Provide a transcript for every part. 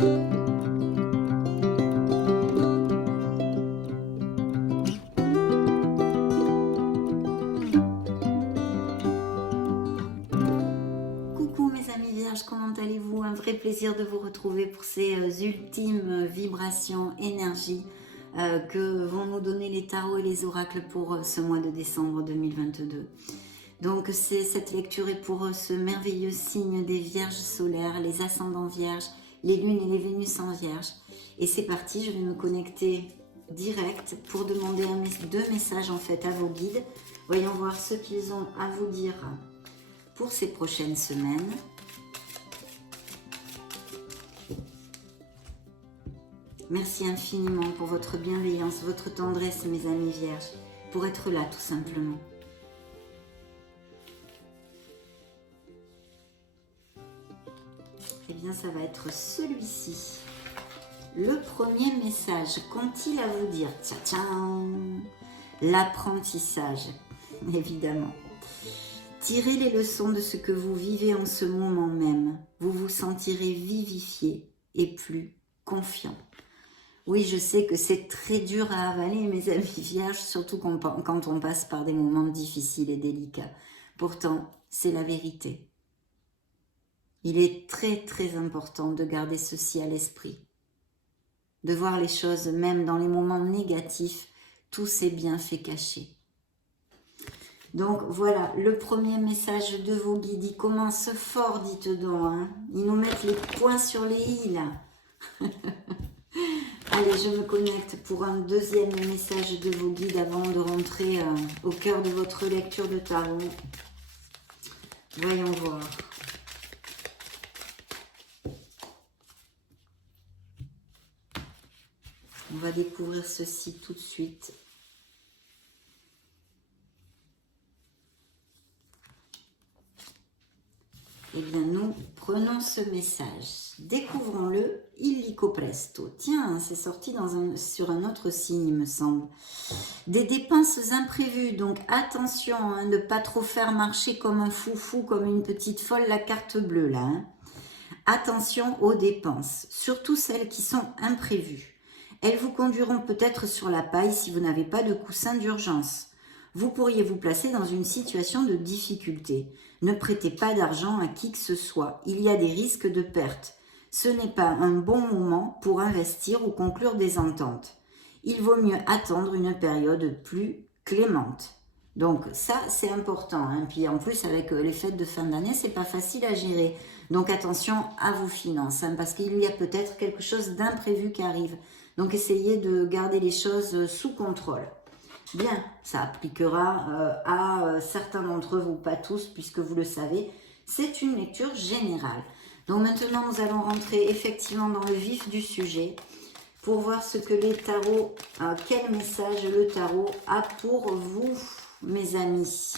Coucou mes amis vierges, comment allez-vous? Un vrai plaisir de vous retrouver pour ces ultimes vibrations, énergies que vont nous donner les tarots et les oracles pour ce mois de décembre 2022. Donc cette lecture est pour ce merveilleux signe des vierges solaires, les ascendants vierges, les lunes et les Vénus en vierge. Et c'est parti, je vais me connecter direct pour demander deux messages en fait à vos guides. Voyons voir ce qu'ils ont à vous dire pour ces prochaines semaines. Merci infiniment pour votre bienveillance, votre tendresse, mes amis vierges, pour être là tout simplement. Eh bien, ça va être celui-ci. Le premier message, qu'ont-ils à vous dire? Tcha-tcha! L'apprentissage, évidemment. Tirez les leçons de ce que vous vivez en ce moment même. Vous vous sentirez vivifié et plus confiant. Oui, je sais que c'est très dur à avaler, mes amis vierges, surtout quand on passe par des moments difficiles et délicats. Pourtant, c'est la vérité. Il est très très important de garder ceci à l'esprit. De voir les choses, même dans les moments négatifs, tous ces bienfaits cachés. Donc voilà, le premier message de vos guides, il commence fort, dites donc, hein. Ils nous mettent les points sur les i là. Allez, je me connecte pour un deuxième message de vos guides avant de rentrer au cœur de votre lecture de tarot. Voyons voir. On va découvrir ceci tout de suite. Eh bien, nous prenons ce message. Découvrons-le illico presto. Tiens, c'est sorti sur un autre signe, il me semble. Des dépenses imprévues. Donc, attention, hein, de ne pas trop faire marcher comme un foufou, comme une petite folle, la carte bleue, là. Hein. Attention aux dépenses, surtout celles qui sont imprévues. Elles vous conduiront peut-être sur la paille si vous n'avez pas de coussin d'urgence. Vous pourriez vous placer dans une situation de difficulté. Ne prêtez pas d'argent à qui que ce soit. Il y a des risques de perte. Ce n'est pas un bon moment pour investir ou conclure des ententes. Il vaut mieux attendre une période plus clémente. Donc ça, c'est important. Hein. Puis en plus, avec les fêtes de fin d'année, c'est pas facile à gérer. Donc attention à vos finances, hein, parce qu'il y a peut-être quelque chose d'imprévu qui arrive. Donc essayez de garder les choses sous contrôle. Bien, ça appliquera à certains d'entre vous, pas tous, puisque vous le savez, c'est une lecture générale. Donc maintenant, nous allons rentrer effectivement dans le vif du sujet pour voir ce que les tarots, quel message le tarot a pour vous, mes amis.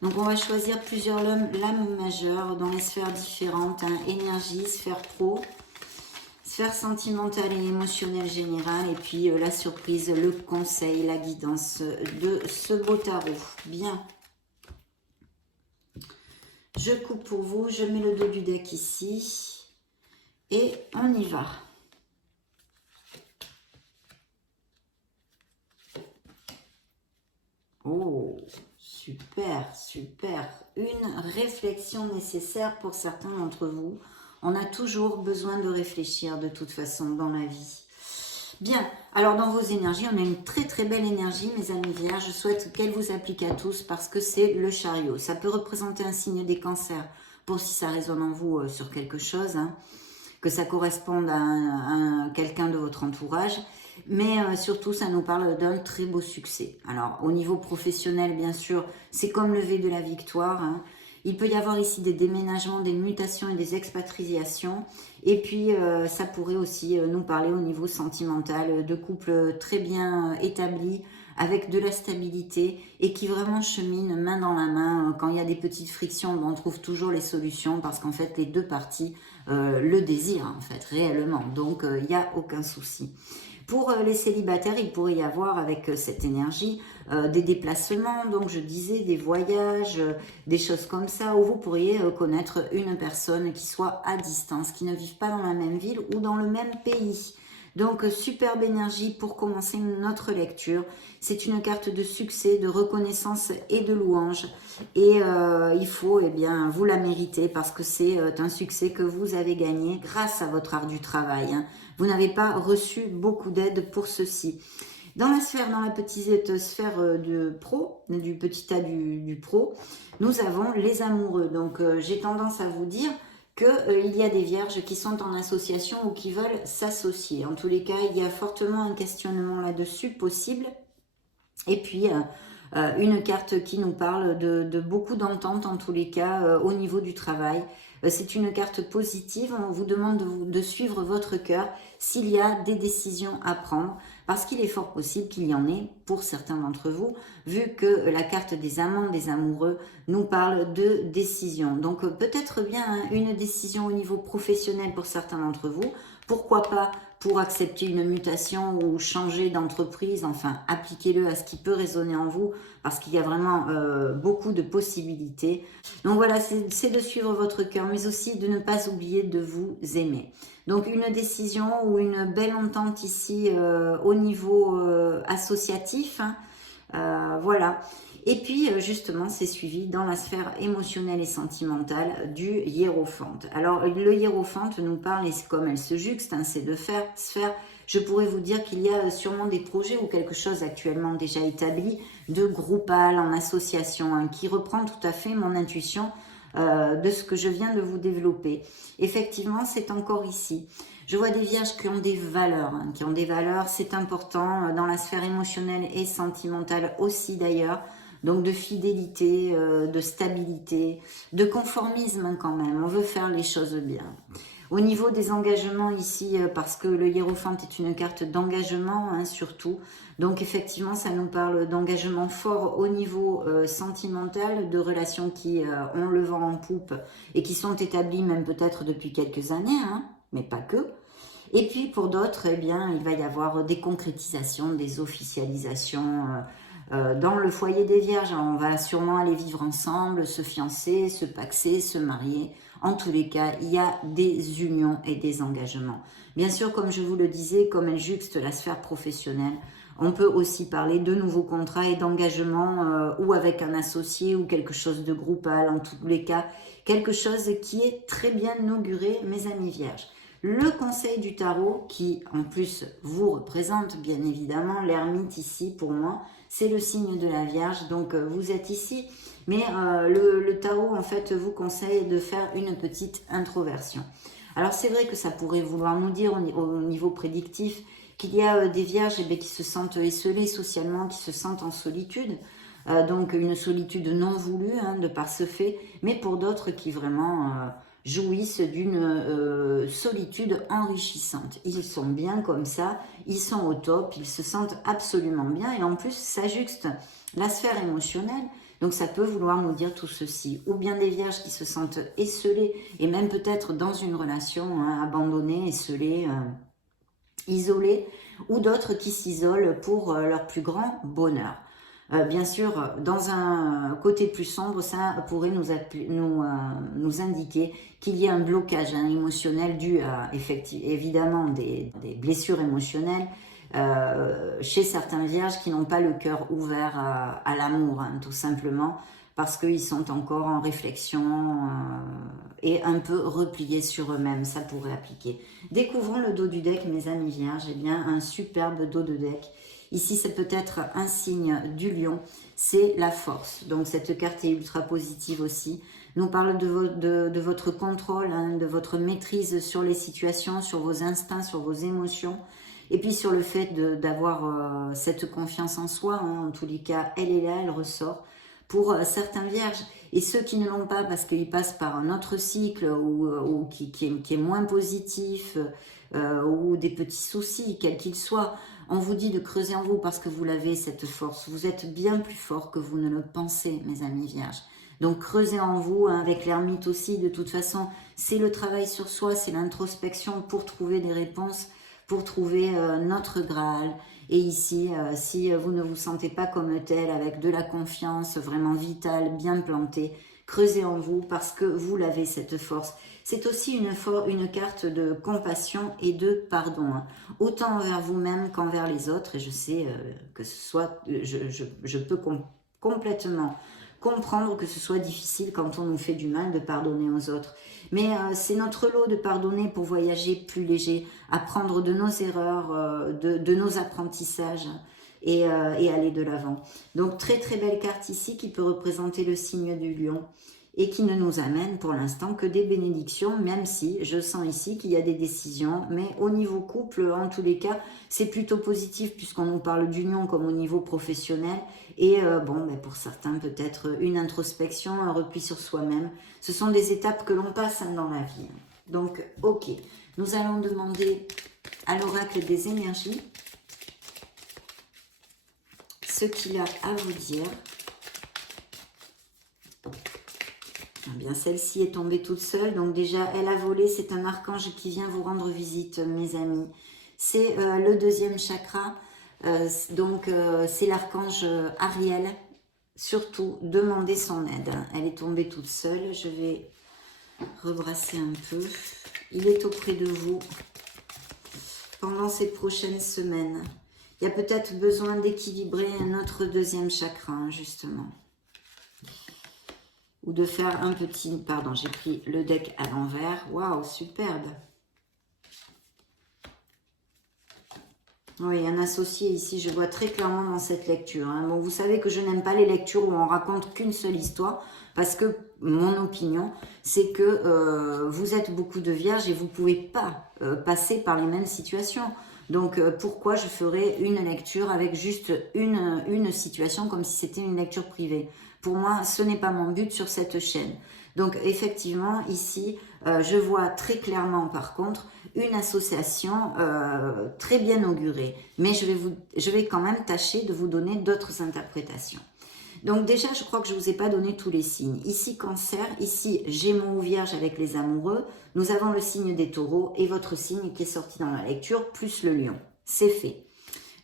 Donc on va choisir plusieurs lames majeures dans les sphères différentes, hein, énergie, sphère pro, sphère sentimentale et émotionnelle générale, et puis la surprise, le conseil, la guidance de ce beau tarot. Bien. Je coupe pour vous, je mets le dos du deck ici, et on y va. Oh, super, super. Une réflexion nécessaire pour certains d'entre vous. On a toujours besoin de réfléchir de toute façon dans la vie. Bien, alors dans vos énergies, on a une très très belle énergie, mes amis vierges. Je souhaite qu'elle vous applique à tous parce que c'est le chariot. Ça peut représenter un signe des cancers pour si ça résonne en vous sur quelque chose, hein, que ça corresponde à quelqu'un de votre entourage. Mais surtout, ça nous parle d'un très beau succès. Alors, au niveau professionnel, bien sûr, c'est comme le V de la victoire, hein. Il peut y avoir ici des déménagements, des mutations et des expatriations. Et puis, ça pourrait aussi nous parler au niveau sentimental de couples très bien établis, avec de la stabilité et qui vraiment cheminent main dans la main. Quand il y a des petites frictions, on trouve toujours les solutions parce qu'en fait, les deux parties le désirent, en fait, réellement. Donc, il n'y a aucun souci. Pour les célibataires, il pourrait y avoir avec cette énergie des déplacements, donc je disais des voyages, des choses comme ça, où vous pourriez connaître une personne qui soit à distance, qui ne vive pas dans la même ville ou dans le même pays. Donc, superbe énergie pour commencer notre lecture. C'est une carte de succès, de reconnaissance et de louange. Et il faut, eh bien, vous la méritez parce que c'est un succès que vous avez gagné grâce à votre art du travail. Hein. Vous n'avez pas reçu beaucoup d'aide pour ceci. Dans la petite sphère de pro, du petit tas du pro, nous avons les amoureux. Donc, j'ai tendance à vous dire qu'il y a des vierges qui sont en association ou qui veulent s'associer. En tous les cas, il y a fortement un questionnement là-dessus possible. Et puis, une carte qui nous parle de beaucoup d'entente, en tous les cas, au niveau du travail. C'est une carte positive. On vous demande de suivre votre cœur s'il y a des décisions à prendre, parce qu'il est fort possible qu'il y en ait pour certains d'entre vous, vu que la carte des amants, des amoureux, nous parle de décision. Donc peut-être bien une décision au niveau professionnel pour certains d'entre vous, pourquoi pas pour accepter une mutation ou changer d'entreprise, enfin appliquez-le à ce qui peut résonner en vous, parce qu'il y a vraiment beaucoup de possibilités. Donc voilà, c'est de suivre votre cœur, mais aussi de ne pas oublier de vous aimer. Donc une décision ou une belle entente ici au niveau associatif, hein, voilà. Et puis justement c'est suivi dans la sphère émotionnelle et sentimentale du hiérophante. Alors le hiérophante nous parle, et comme elle se juxte, hein, c'est de sphère. Je pourrais vous dire qu'il y a sûrement des projets ou quelque chose actuellement déjà établi de groupal en association, hein, qui reprend tout à fait mon intuition de ce que je viens de vous développer. Effectivement, c'est encore ici. Je vois des vierges qui ont des valeurs, hein, qui ont des valeurs, c'est important dans la sphère émotionnelle et sentimentale aussi d'ailleurs. Donc de fidélité, de stabilité, de conformisme hein, quand même. On veut faire les choses bien. Au niveau des engagements ici, parce que le hiérophante est une carte d'engagement hein, surtout. Donc effectivement, ça nous parle d'engagement fort au niveau sentimental, de relations qui ont le vent en poupe et qui sont établies même peut-être depuis quelques années, hein, mais pas que. Et puis pour d'autres, eh bien, il va y avoir des concrétisations, des officialisations dans le foyer des vierges. On va sûrement aller vivre ensemble, se fiancer, se paxer, se marier. En tous les cas, il y a des unions et des engagements. Bien sûr, comme je vous le disais, comme elle juxte la sphère professionnelle, on peut aussi parler de nouveaux contrats et d'engagements ou avec un associé ou quelque chose de groupal. En tous les cas, quelque chose qui est très bien auguré, mes amis vierges. Le conseil du tarot, qui en plus vous représente bien évidemment, l'ermite ici pour moi, c'est le signe de la Vierge, donc vous êtes ici. Mais le tarot en fait vous conseille de faire une petite introversion. Alors c'est vrai que ça pourrait vouloir nous dire au niveau prédictif qu'il y a des vierges qui se sentent esseulées socialement, qui se sentent en solitude. Donc une solitude non voulue hein, de par ce fait, mais pour d'autres qui vraiment jouissent d'une solitude enrichissante. Ils sont bien comme ça, ils sont au top, ils se sentent absolument bien et en plus ça juxte la sphère émotionnelle. Donc ça peut vouloir nous dire tout ceci, ou bien des vierges qui se sentent esselées et même peut-être dans une relation hein, abandonnée, esselée, isolées, ou d'autres qui s'isolent pour leur plus grand bonheur. Bien sûr, dans un côté plus sombre, ça pourrait nous indiquer qu'il y a un blocage hein, émotionnel dû à évidemment des blessures émotionnelles chez certains vierges qui n'ont pas le cœur ouvert à l'amour, hein, tout simplement, parce qu'ils sont encore en réflexion et un peu repliés sur eux-mêmes, ça pourrait appliquer. Découvrons le dos du deck, mes amis vierges, eh bien un superbe dos de deck. Ici, c'est peut-être un signe du lion, c'est la force. Donc, cette carte est ultra positive aussi. Nous parle de votre contrôle, hein, de votre maîtrise sur les situations, sur vos instincts, sur vos émotions. Et puis, sur le fait d'avoir cette confiance en soi. Hein, en tous les cas, elle est là, elle ressort. Pour certains vierges, et ceux qui ne l'ont pas parce qu'ils passent par un autre cycle ou qui est moins positif, ou des petits soucis, quels qu'ils soient, on vous dit de creuser en vous parce que vous l'avez cette force. Vous êtes bien plus fort que vous ne le pensez, mes amis vierges. Donc creusez en vous, hein, avec l'ermite aussi, de toute façon, c'est le travail sur soi, c'est l'introspection pour trouver des réponses, pour trouver notre Graal. Et ici, si vous ne vous sentez pas comme tel, avec de la confiance vraiment vitale, bien plantée, creusez en vous parce que vous l'avez cette force. C'est aussi une carte de compassion et de pardon, hein. Autant envers vous-même qu'envers les autres. Et je sais que ce soit, je peux complètement comprendre que ce soit difficile quand on nous fait du mal de pardonner aux autres. Mais c'est notre lot de pardonner pour voyager plus léger, apprendre de nos erreurs, de nos apprentissages et aller de l'avant. Donc très très belle carte ici qui peut représenter le signe du lion et qui ne nous amène pour l'instant que des bénédictions, même si je sens ici qu'il y a des décisions, mais au niveau couple, en tous les cas, c'est plutôt positif puisqu'on nous parle d'union comme au niveau professionnel, et bon, ben pour certains peut-être une introspection, un repli sur soi-même, ce sont des étapes que l'on passe dans la vie. Donc ok, nous allons demander à l'oracle des énergies ce qu'il a à vous dire. Eh bien, celle-ci est tombée toute seule, donc déjà, elle a volé, c'est un archange qui vient vous rendre visite, mes amis. C'est le deuxième chakra, c'est l'archange Ariel. Surtout, demandez son aide. Elle est tombée toute seule, je vais rebrasser un peu. Il est auprès de vous pendant ces prochaines semaines. Il y a peut-être besoin d'équilibrer notre deuxième chakra, justement. Ou de faire un petit... Pardon, j'ai pris le deck à l'envers. Waouh, superbe. Oui, un associé ici, je vois très clairement dans cette lecture. Hein. Bon, vous savez que je n'aime pas les lectures où on raconte qu'une seule histoire, parce que mon opinion, c'est que vous êtes beaucoup de vierges et vous ne pouvez pas passer par les mêmes situations. Donc, pourquoi je ferais une lecture avec juste une situation comme si c'était une lecture privée? Pour moi, ce n'est pas mon but sur cette chaîne. Donc, effectivement, ici, je vois très clairement, par contre, une association très bien augurée. Mais je vais quand même tâcher de vous donner d'autres interprétations. Donc déjà, je crois que je ne vous ai pas donné tous les signes. Ici, Cancer, ici, Gémeaux ou Vierge avec les amoureux. Nous avons le signe des taureaux et votre signe qui est sorti dans la lecture, plus le lion. C'est fait.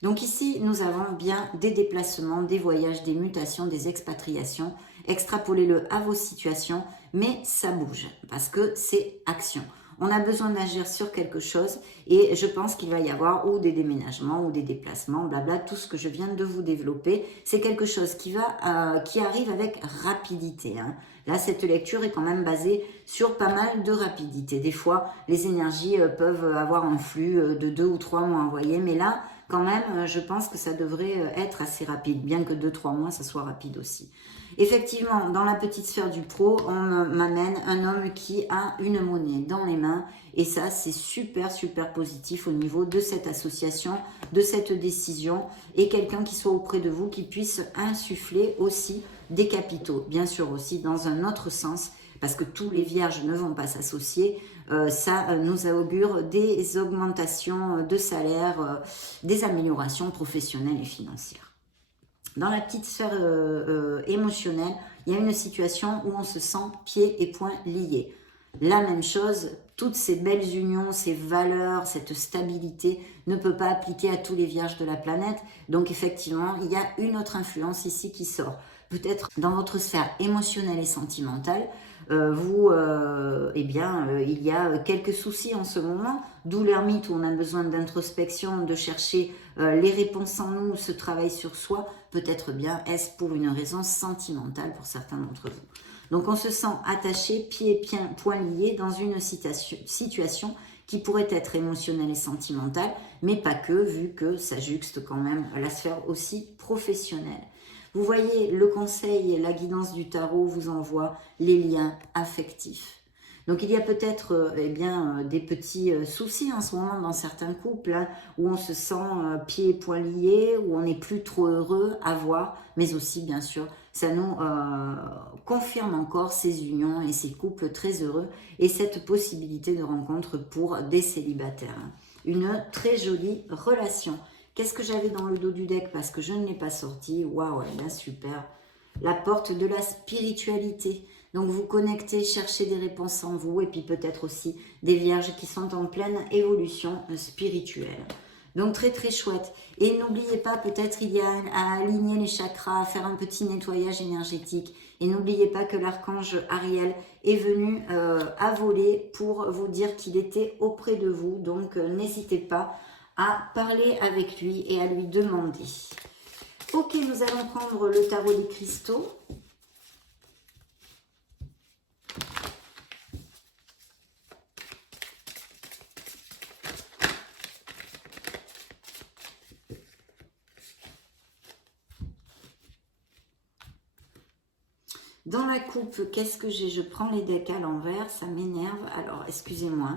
Donc ici, nous avons bien des déplacements, des voyages, des mutations, des expatriations. Extrapolez-le à vos situations, mais ça bouge parce que c'est action. On a besoin d'agir sur quelque chose et je pense qu'il va y avoir ou des déménagements ou des déplacements, blabla, tout ce que je viens de vous développer. C'est quelque chose qui arrive avec rapidité. Hein. Là, cette lecture est quand même basée sur pas mal de rapidité. Des fois, les énergies peuvent avoir un flux de 2 ou 3 mois, vous voyez, mais là, quand même, je pense que ça devrait être assez rapide, bien que 2-3 mois, ça soit rapide aussi. Effectivement, dans la petite sphère du pro, on m'amène un homme qui a une monnaie dans les mains. Et ça, c'est super, super positif au niveau de cette association, de cette décision. Et quelqu'un qui soit auprès de vous, qui puisse insuffler aussi des capitaux. Bien sûr aussi dans un autre sens, parce que tous les vierges ne vont pas s'associer. Ça nous augure des augmentations de salaire, des améliorations professionnelles et financières. Dans la petite sphère émotionnelle, il y a une situation où on se sent pieds et poings liés. La même chose, toutes ces belles unions, ces valeurs, cette stabilité ne peut pas appliquer à tous les vierges de la planète. Donc effectivement, il y a une autre influence ici qui sort. Peut-être dans votre sphère émotionnelle et sentimentale, il y a quelques soucis en ce moment, d'où l'ermite où on a besoin d'introspection, de chercher les réponses en nous, ce travail sur soi, peut-être bien est-ce pour une raison sentimentale pour certains d'entre vous. Donc on se sent attaché, pieds et poings liés dans une situation qui pourrait être émotionnelle et sentimentale, mais pas que, vu que ça juxte quand même la sphère aussi professionnelle. Vous voyez, le conseil et la guidance du tarot vous envoient les liens affectifs. Donc il y a peut-être des petits soucis en ce moment dans certains couples, hein, où on se sent pieds et poings liés, où on n'est plus trop heureux à voir, mais aussi bien sûr, ça nous confirme encore ces unions et ces couples très heureux et cette possibilité de rencontre pour des célibataires. Hein. Une très jolie relation. Qu'est-ce que j'avais dans le dos du deck parce que je ne l'ai pas sorti? Waouh, là super. La porte de la spiritualité. Donc vous connectez, cherchez des réponses en vous et puis peut-être aussi des vierges qui sont en pleine évolution spirituelle. Donc très très chouette. Et n'oubliez pas, peut-être il y a à aligner les chakras, à faire un petit nettoyage énergétique. Et n'oubliez pas que l'archange Ariel est venu à voler pour vous dire qu'il était auprès de vous. Donc n'hésitez pas à parler avec lui et à lui demander. Ok, nous allons prendre le tarot des cristaux. Dans la coupe, qu'est-ce que j'ai? Je prends les decks à l'envers, ça m'énerve. Alors, excusez-moi.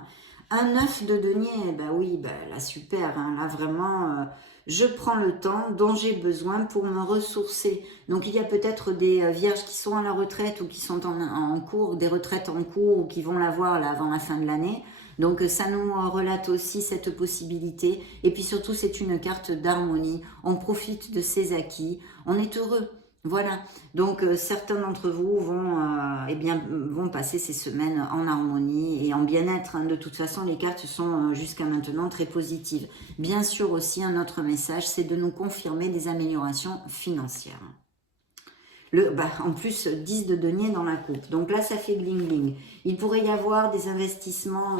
Un 9 de denier, ben oui, ben là, super. Hein, là, vraiment, je prends le temps dont j'ai besoin pour me ressourcer. Donc, il y a peut-être des vierges qui sont à la retraite ou qui sont en cours, des retraites en cours ou qui vont l'avoir là avant la fin de l'année. Donc, ça nous relate aussi cette possibilité. Et puis surtout, c'est une carte d'harmonie. On profite de ses acquis. On est heureux. Voilà, donc certains d'entre vous vont passer ces semaines en harmonie et en bien-être. Hein. De toute façon, les cartes sont jusqu'à maintenant très positives. Bien sûr aussi, un autre message, c'est de nous confirmer des améliorations financières. En plus, 10 de denier dans la coupe. Donc là, ça fait bling-bling. Il pourrait y avoir des investissements,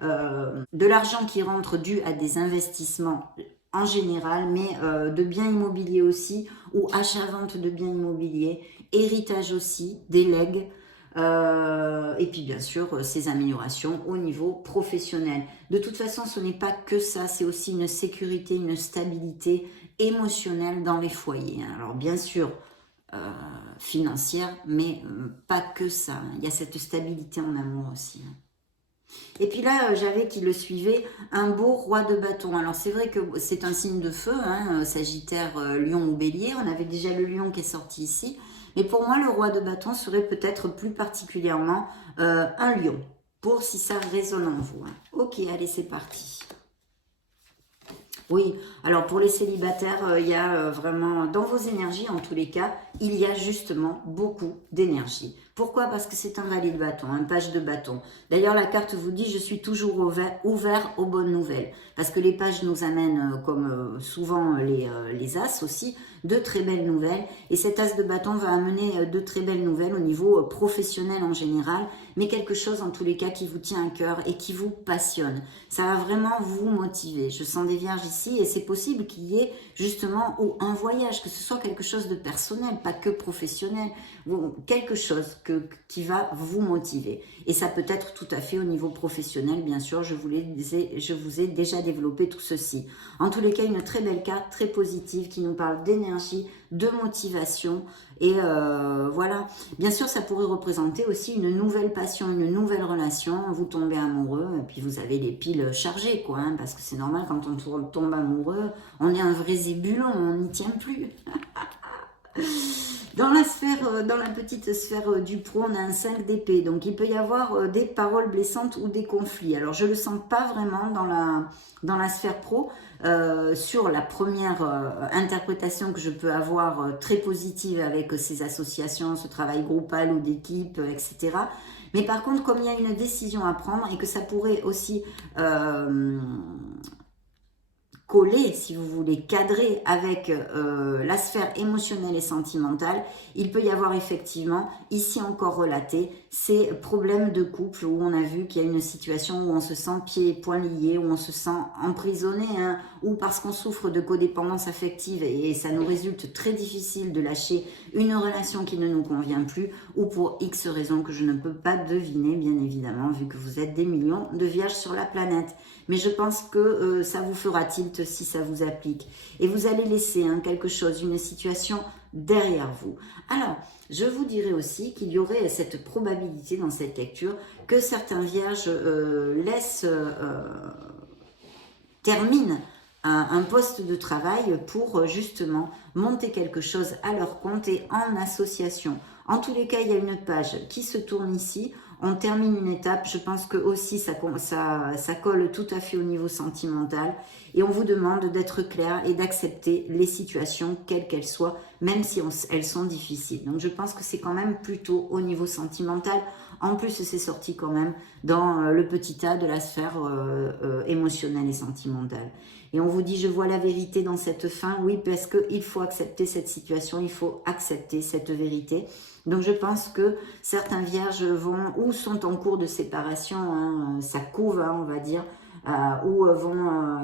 de l'argent qui rentre dû à des investissements en général, mais de biens immobiliers aussi, ou achat-vente de biens immobiliers, héritage aussi, des legs, et puis bien sûr, ces améliorations au niveau professionnel. De toute façon, ce n'est pas que ça, c'est aussi une sécurité, une stabilité émotionnelle dans les foyers. Alors bien sûr, financière, mais pas que ça. Il y a cette stabilité en amour aussi. Et puis là, j'avais qui le suivait, un beau roi de bâton. Alors c'est vrai que c'est un signe de feu, hein, Sagittaire, Lion ou Bélier. On avait déjà le Lion qui est sorti ici. Mais pour moi, le roi de bâton serait peut-être plus particulièrement un Lion, pour si ça résonne en vous. Hein. Ok, allez, c'est parti. Oui, alors pour les célibataires, il y a vraiment, dans vos énergies en tous les cas, il y a justement beaucoup d'énergie. Pourquoi? Parce que c'est un valet de bâton, un page de bâton. D'ailleurs, la carte vous dit « Je suis toujours ouvert aux bonnes nouvelles ». Parce que les pages nous amènent, comme souvent les as aussi, de très belles nouvelles. Et cet as de bâton va amener de très belles nouvelles au niveau professionnel en général, mais quelque chose en tous les cas qui vous tient à cœur et qui vous passionne. Ça va vraiment vous motiver. Je sens des vierges ici et c'est possible qu'il y ait justement un voyage, que ce soit quelque chose de personnel, pas que professionnel, ou quelque chose qui va vous motiver. Et ça peut être tout à fait au niveau professionnel, bien sûr, je vous ai déjà développé tout ceci. En tous les cas, une très belle carte, très positive, qui nous parle d'énergie, de motivation, et voilà. Bien sûr, ça pourrait représenter aussi une nouvelle passion, une nouvelle relation, vous tombez amoureux, et puis vous avez les piles chargées, quoi, hein, parce que c'est normal, quand on tombe amoureux, on est un vrai zébulon, on n'y tient plus. Dans la petite sphère du pro, on a un 5 d'épée. Donc, il peut y avoir des paroles blessantes ou des conflits. Alors, je ne le sens pas vraiment dans la sphère pro. Sur la première interprétation que je peux avoir très positive avec ces associations, ce travail groupal ou d'équipe, etc. Mais par contre, comme il y a une décision à prendre et que ça pourrait aussi coller, si vous voulez, cadrer avec la sphère émotionnelle et sentimentale, il peut y avoir effectivement, ici encore relaté, ces problèmes de couple où on a vu qu'il y a une situation où on se sent pieds et poings liés, où on se sent emprisonné, hein, ou parce qu'on souffre de codépendance affective et ça nous résulte très difficile de lâcher une relation qui ne nous convient plus, ou pour X raisons que je ne peux pas deviner, bien évidemment, vu que vous êtes des millions de vierges sur la planète. Mais je pense que ça vous fera tilt si ça vous applique. Et vous allez laisser quelque chose, une situation derrière vous. Alors, je vous dirais aussi qu'il y aurait cette probabilité dans cette lecture que certains vierges terminent un poste de travail pour justement monter quelque chose à leur compte et en association. En tous les cas, il y a une page qui se tourne ici. On termine une étape, je pense que aussi ça colle tout à fait au niveau sentimental. Et on vous demande d'être clair et d'accepter les situations, quelles qu'elles soient, même si elles sont difficiles. Donc je pense que c'est quand même plutôt au niveau sentimental. En plus, c'est sorti quand même dans le petit A de la sphère émotionnelle et sentimentale. Et on vous dit, je vois la vérité dans cette fin. Oui, parce qu'il faut accepter cette situation, il faut accepter cette vérité. Donc je pense que certains vierges vont ou sont en cours de séparation, hein, ça couve, hein, on va dire, ou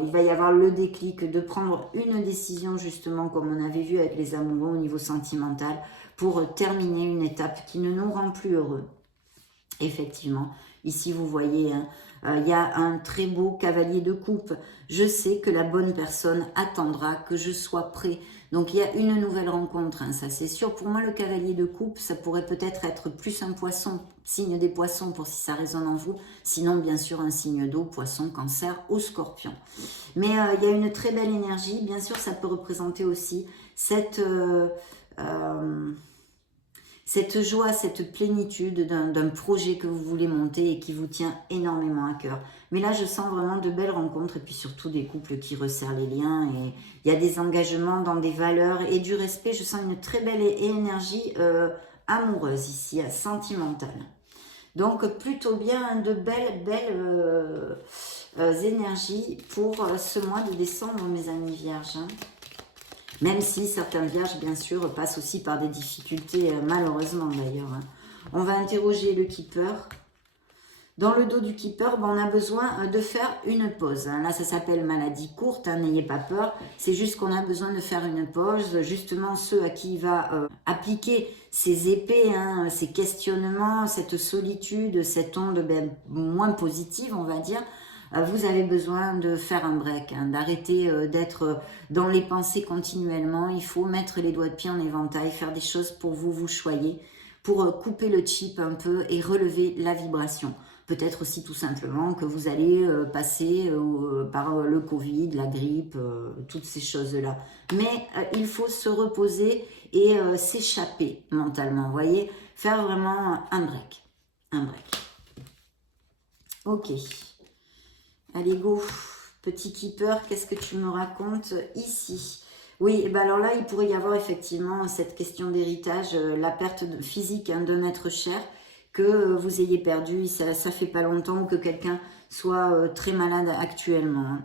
il va y avoir le déclic de prendre une décision justement comme on avait vu avec les amoureux au niveau sentimental pour terminer une étape qui ne nous rend plus heureux. Effectivement, ici vous voyez, hein, il y a un très beau cavalier de coupe. Je sais que la bonne personne attendra que je sois prêt. Donc il y a une nouvelle rencontre, hein, ça c'est sûr. Pour moi, le cavalier de coupe, ça pourrait peut-être être plus un poisson, signe des poissons pour si ça résonne en vous. Sinon, bien sûr, un signe d'eau, poisson, cancer ou scorpion. Mais il y a une très belle énergie. Bien sûr, ça peut représenter aussi cette joie, cette plénitude d'un projet que vous voulez monter et qui vous tient énormément à cœur. Mais là, je sens vraiment de belles rencontres et puis surtout des couples qui resserrent les liens. Et il y a des engagements dans des valeurs et du respect. Je sens une très belle énergie amoureuse ici, sentimentale. Donc, plutôt bien de belles énergies pour ce mois de décembre, mes amis vierges. Hein. Même si certains vierges, bien sûr, passent aussi par des difficultés, malheureusement d'ailleurs. Hein. On va interroger le keeper. Dans le dos du keeper, on a besoin de faire une pause. Hein. Là, ça s'appelle maladie courte, hein, n'ayez pas peur. C'est juste qu'on a besoin de faire une pause. Justement, ceux à qui il va appliquer ces épées, hein, ces questionnements, cette solitude, cette onde moins positive, on va dire, vous avez besoin de faire un break, hein, d'arrêter d'être dans les pensées continuellement. Il faut mettre les doigts de pied en éventail, faire des choses pour vous choyer, pour couper le chip un peu et relever la vibration. Peut-être aussi tout simplement que vous allez passer par le Covid, la grippe, toutes ces choses-là. Mais il faut se reposer et s'échapper mentalement, vous voyez, faire vraiment un break. Un break. Ok. Allez, go. Petit keeper, qu'est-ce que tu me racontes ici? Oui, et ben alors là, il pourrait y avoir effectivement cette question d'héritage, la perte physique d'un être cher que vous ayez perdu, ça fait pas longtemps, ou que quelqu'un soit très malade actuellement.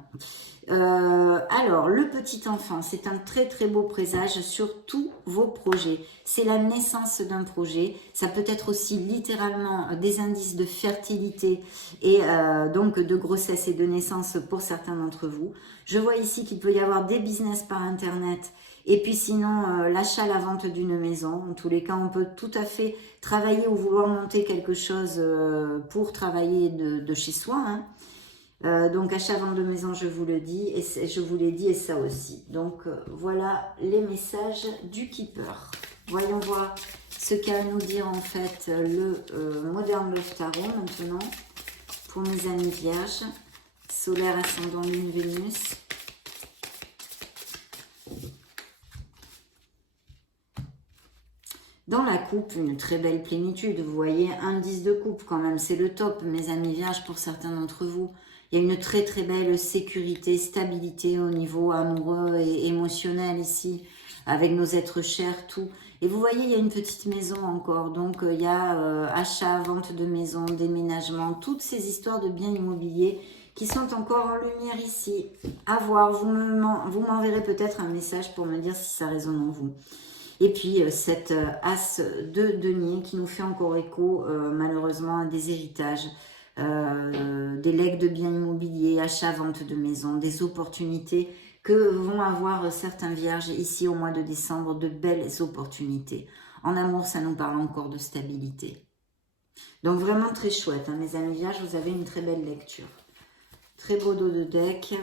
Alors, le petit enfant, c'est un très très beau présage sur tous vos projets. C'est la naissance d'un projet. Ça peut être aussi littéralement des indices de fertilité et donc de grossesse et de naissance pour certains d'entre vous. Je vois ici qu'il peut y avoir des business par Internet. Et puis sinon, l'achat, la vente d'une maison. En tous les cas, on peut tout à fait travailler ou vouloir monter quelque chose pour travailler de chez soi. Hein. Donc achat, vente de maison, je vous le dis, et je vous l'ai dit, et ça aussi. Donc voilà les messages du keeper. Voyons voir ce qu'a à nous dire en fait le Modern Love Tarot maintenant pour mes amis vierges. Solaire, ascendant, lune, Vénus. Dans la coupe, une très belle plénitude. Vous voyez, un 10 de coupe quand même, c'est le top, mes amis vierges, pour certains d'entre vous. Il y a une très très belle sécurité, stabilité au niveau amoureux et émotionnel ici, avec nos êtres chers, tout. Et vous voyez, il y a une petite maison encore, donc il y a achat, vente de maison, déménagement, toutes ces histoires de biens immobiliers qui sont encore en lumière ici. À voir, vous m'enverrez peut-être un message pour me dire si ça résonne en vous. Et puis cette as de denier qui nous fait encore écho malheureusement à des héritages, des legs de biens immobiliers, achats, vente de maisons, des opportunités que vont avoir certains vierges ici au mois de décembre, de belles opportunités. En amour, ça nous parle encore de stabilité. Donc vraiment très chouette, hein, mes amis vierges, vous avez une très belle lecture. Très beau dos de deck.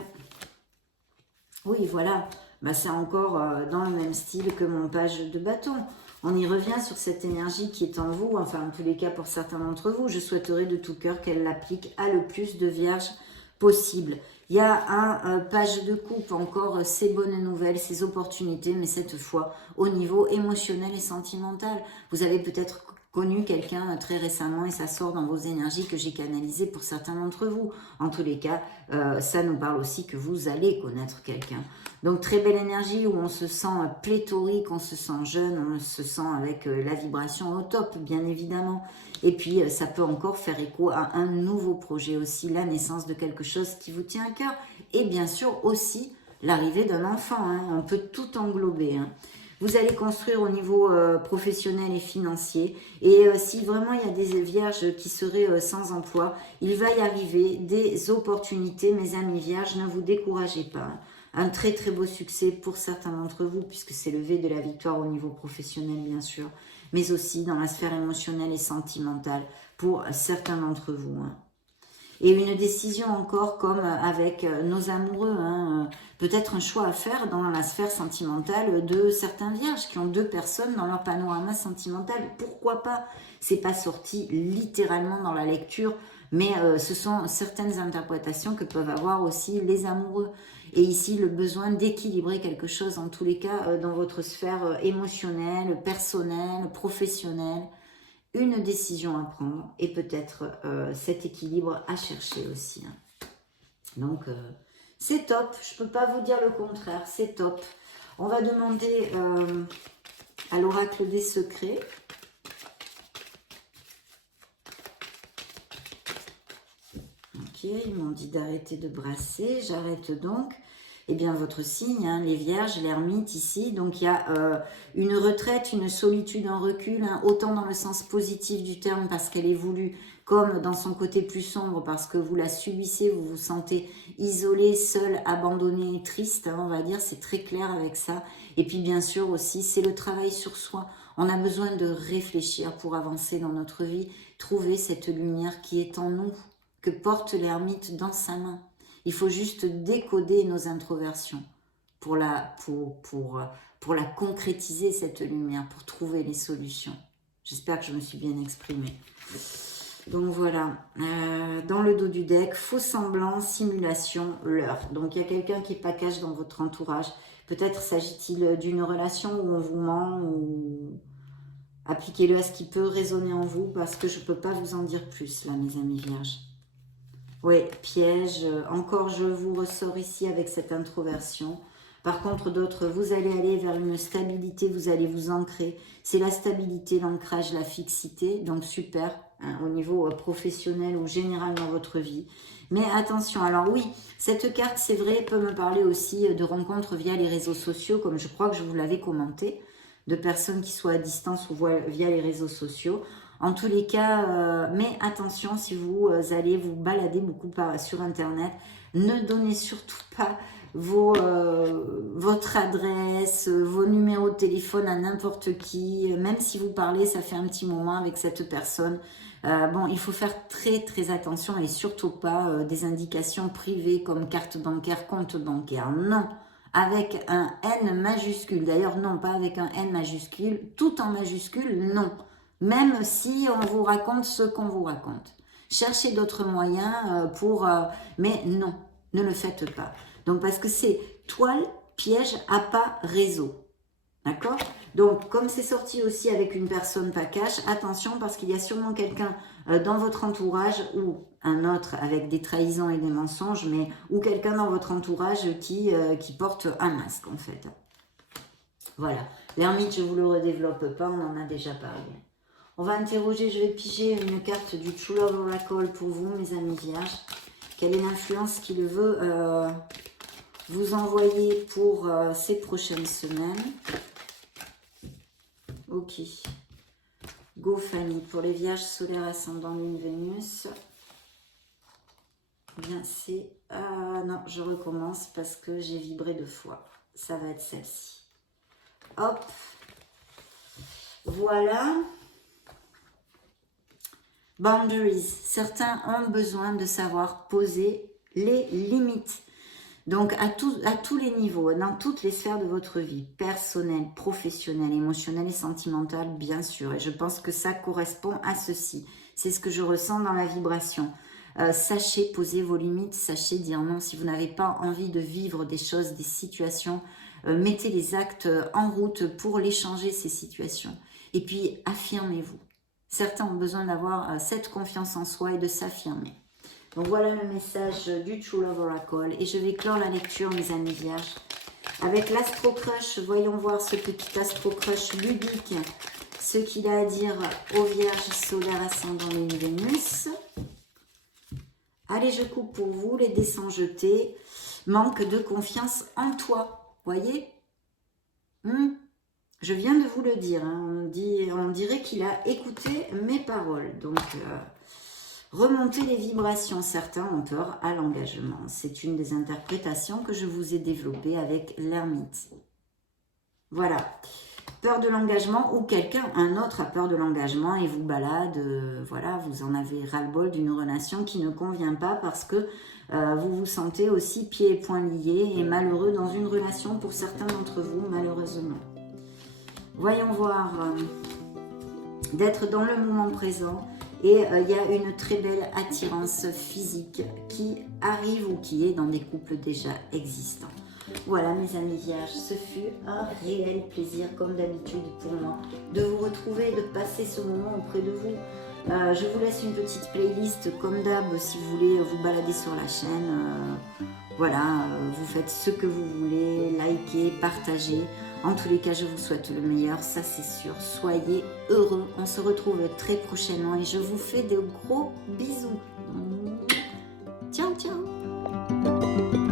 Oui, voilà. Bah, c'est encore dans le même style que mon page de bâton. On y revient sur cette énergie qui est en vous, enfin en tous les cas pour certains d'entre vous. Je souhaiterais de tout cœur qu'elle l'applique à le plus de vierges possible. Il y a un page de coupe, encore ces bonnes nouvelles, ces opportunités, mais cette fois au niveau émotionnel et sentimental. Vous avez peut-être connu quelqu'un très récemment et ça sort dans vos énergies que j'ai canalisées pour certains d'entre vous. En tous les cas, ça nous parle aussi que vous allez connaître quelqu'un. Donc très belle énergie où on se sent pléthorique, on se sent jeune, on se sent avec la vibration au top, bien évidemment. Et puis ça peut encore faire écho à un nouveau projet aussi, la naissance de quelque chose qui vous tient à cœur. Et bien sûr aussi l'arrivée d'un enfant, hein. On peut tout englober, hein. Vous allez construire au niveau professionnel et financier. Et si vraiment il y a des vierges qui seraient sans emploi, il va y arriver des opportunités, mes amis vierges, ne vous découragez pas. Un très très beau succès pour certains d'entre vous, puisque c'est le V de la victoire au niveau professionnel, bien sûr, mais aussi dans la sphère émotionnelle et sentimentale pour certains d'entre vous, hein. Et une décision encore comme avec nos amoureux, hein, peut-être un choix à faire dans la sphère sentimentale de certains vierges qui ont 2 personnes dans leur panorama sentimental. Pourquoi pas? C'est pas sorti littéralement dans la lecture, mais ce sont certaines interprétations que peuvent avoir aussi les amoureux. Et ici, le besoin d'équilibrer quelque chose, en tous les cas, dans votre sphère émotionnelle, personnelle, professionnelle. Une décision à prendre et peut-être cet équilibre à chercher aussi, hein. Donc, c'est top. Je ne peux pas vous dire le contraire. C'est top. On va demander à l'oracle des secrets. Ok, ils m'ont dit d'arrêter de brasser. J'arrête donc. Eh bien, votre signe, hein, les vierges, l'ermite ici. Donc, il y a une retraite, une solitude, un recul, hein, autant dans le sens positif du terme parce qu'elle est voulue, comme dans son côté plus sombre parce que vous la subissez, vous vous sentez isolé, seul, abandonné, triste, hein, on va dire. C'est très clair avec ça. Et puis, bien sûr aussi, c'est le travail sur soi. On a besoin de réfléchir pour avancer dans notre vie, trouver cette lumière qui est en nous, que porte l'ermite dans sa main. Il faut juste décoder nos introversions pour la concrétiser, cette lumière, pour trouver les solutions. J'espère que je me suis bien exprimée. Donc voilà, dans le dos du deck, faux semblant, simulation, leurre. Donc il y a quelqu'un qui package dans votre entourage. Peut-être s'agit-il d'une relation où on vous ment, ou appliquez-le à ce qui peut résonner en vous parce que je ne peux pas vous en dire plus là, mes amis vierges. Oui, piège. Encore, je vous ressors ici avec cette introversion. Par contre, d'autres, vous allez aller vers une stabilité, vous allez vous ancrer. C'est la stabilité, l'ancrage, la fixité. Donc, super, hein, au niveau professionnel ou général dans votre vie. Mais attention, alors oui, cette carte, c'est vrai, peut me parler aussi de rencontres via les réseaux sociaux, comme je crois que je vous l'avais commenté, de personnes qui soient à distance ou via les réseaux sociaux. En tous les cas, mais attention, si vous allez vous balader beaucoup sur Internet, ne donnez surtout pas votre adresse, vos numéros de téléphone à n'importe qui. Même si vous parlez, ça fait un petit moment avec cette personne. Bon, il faut faire très très attention et surtout pas des indications privées comme carte bancaire, compte bancaire. Non, avec un N majuscule. D'ailleurs, non, pas avec un N majuscule. Tout en majuscule, non. Même si on vous raconte ce qu'on vous raconte. Cherchez d'autres moyens mais non, ne le faites pas. Donc, parce que c'est toile, piège, appât, réseau. D'accord? Donc, comme c'est sorti aussi avec une personne pas cash, attention parce qu'il y a sûrement quelqu'un dans votre entourage ou un autre avec des trahisons et des mensonges, ou quelqu'un dans votre entourage qui porte un masque en fait. Voilà. L'ermite, je ne vous le redéveloppe pas, on en a déjà parlé. On va interroger, je vais piger une carte du True Love Oracle pour vous, mes amis vierges. Quelle est l'influence qu'il veut vous envoyer pour ces prochaines semaines? Ok. Go Fanny, pour les vierges solaires ascendant lune Vénus. Bien, c'est... non, je recommence parce que j'ai vibré 2 fois. Ça va être celle-ci. Hop. Voilà. Boundaries. Certains ont besoin de savoir poser les limites. Donc, à tous les niveaux, dans toutes les sphères de votre vie, personnelle, professionnelle, émotionnelle et sentimentale, bien sûr. Et je pense que ça correspond à ceci. C'est ce que je ressens dans la vibration. Sachez poser vos limites, sachez dire non. Si vous n'avez pas envie de vivre des choses, des situations, mettez les actes en route pour les changer, ces situations. Et puis, affirmez-vous. Certains ont besoin d'avoir cette confiance en soi et de s'affirmer. Donc voilà le message du True Love Oracle. Et je vais clore la lecture, mes amis vierges, avec l'Astro Crush. Voyons voir ce petit Astro Crush ludique, ce qu'il a à dire aux vierges solaires ascendant Lune Vénus. Allez, je coupe pour vous, les dés sont jetés. Manque de confiance en toi, voyez. Je viens de vous le dire, hein. On dirait qu'il a écouté mes paroles. Donc, remonter les vibrations. Certains ont peur à l'engagement. C'est une des interprétations que je vous ai développées avec l'ermite. Voilà. Peur de l'engagement, ou un autre a peur de l'engagement et vous balade. Voilà, vous en avez ras-le-bol d'une relation qui ne convient pas parce que vous vous sentez aussi pieds et poings liés et malheureux dans une relation pour certains d'entre vous, malheureusement. Voyons voir d'être dans le moment présent. Et il y a une très belle attirance physique qui arrive ou qui est dans des couples déjà existants. Voilà mes amis vierges, ce fut un réel plaisir comme d'habitude pour moi de vous retrouver, de passer ce moment auprès de vous. Je vous laisse une petite playlist comme d'hab si vous voulez vous balader sur la chaîne. Voilà, vous faites ce que vous voulez, likez, partagez. En tous les cas, je vous souhaite le meilleur, ça c'est sûr. Soyez heureux, on se retrouve très prochainement et je vous fais de gros bisous. Ciao, ciao.